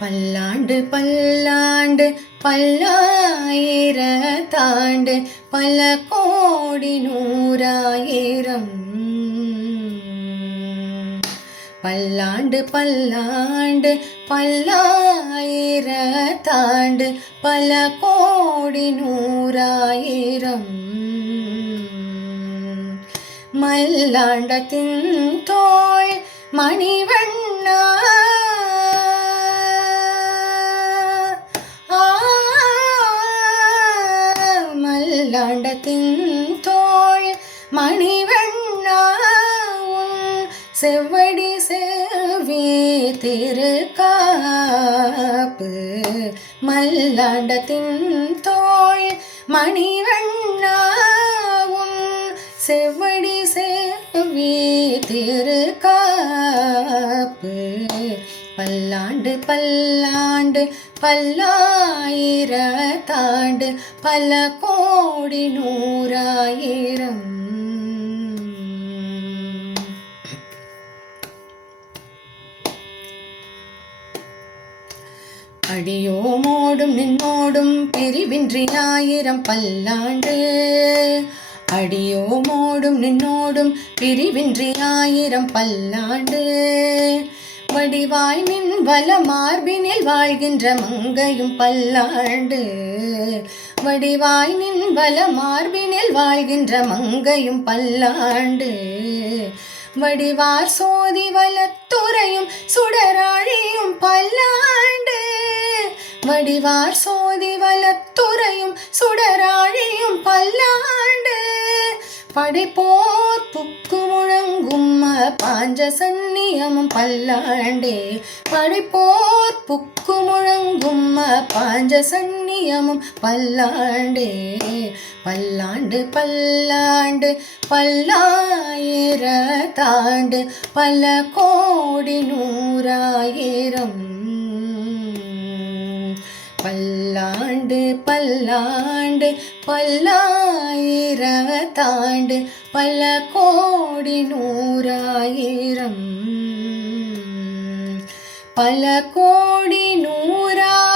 பல்லாண்டு பல்லாண்டு பல்லாயிரத்தாண்டு பல கோடி நூறாயிரம். பல்லாண்டு பல்லாண்டு பல்லாயிரத்தாண்டு பல கோடி நூறாயிரம். மல்லாண்டத்தின் தோள் மணிவண்ணா மல்லாண்டத்தின் தோள் மணிவண்ணா உன் செவ்வடி செவ்வி திருக்காப்பு. மல்லாண்டத்தின் தோள் மணிவண்ணா உன் செவ்வடி செவ்வி திருக்காப்பு. பல்லாண்டு பல்லாண்டு பல்லாயிரத்தாண்டு பல கோடி நூறாயிரம். அடியோமோடும் நின்னோடும் பிரிவின்றி ஆயிரம் பல்லாண்டு. அடியோமோடும் நின்னோடும் பிரிவின்றி ஆயிரம் பல்லாண்டு. வடிவாய் நின் வல மார்பினில் வாழ்கின்ற மங்கையும் பல்லாண்டு. வடிவாய் நின் வல மார்பினில் வாழ்கின்ற மங்கையும் பல்லாண்டு. வடிவார் சோதி வலத்துறையும் சுடராழியும் பல்லாண்டு. வடிவார் சோதி வலத்துறையும் சுடராழியும் பல்லாண்டு. படைப்போர் புக்கு முழங்கும் பாஞ்ச சந்நியமும் பல்லாண்டே. படைப்போர் புக்கு முழங்கும் பாஞ்ச சந்நியமும் பல்லாண்டே. பல்லாண்டு பல்லாண்டு பல்லாயிரத்தாண்டு பல கோடி நூறாயிரம். பல்லாண்டு பல்லாண்டு பல்லாயிரத்தாண்டு பல கோடி நூறாயிரம். பல கோடி நூறாயிரம்.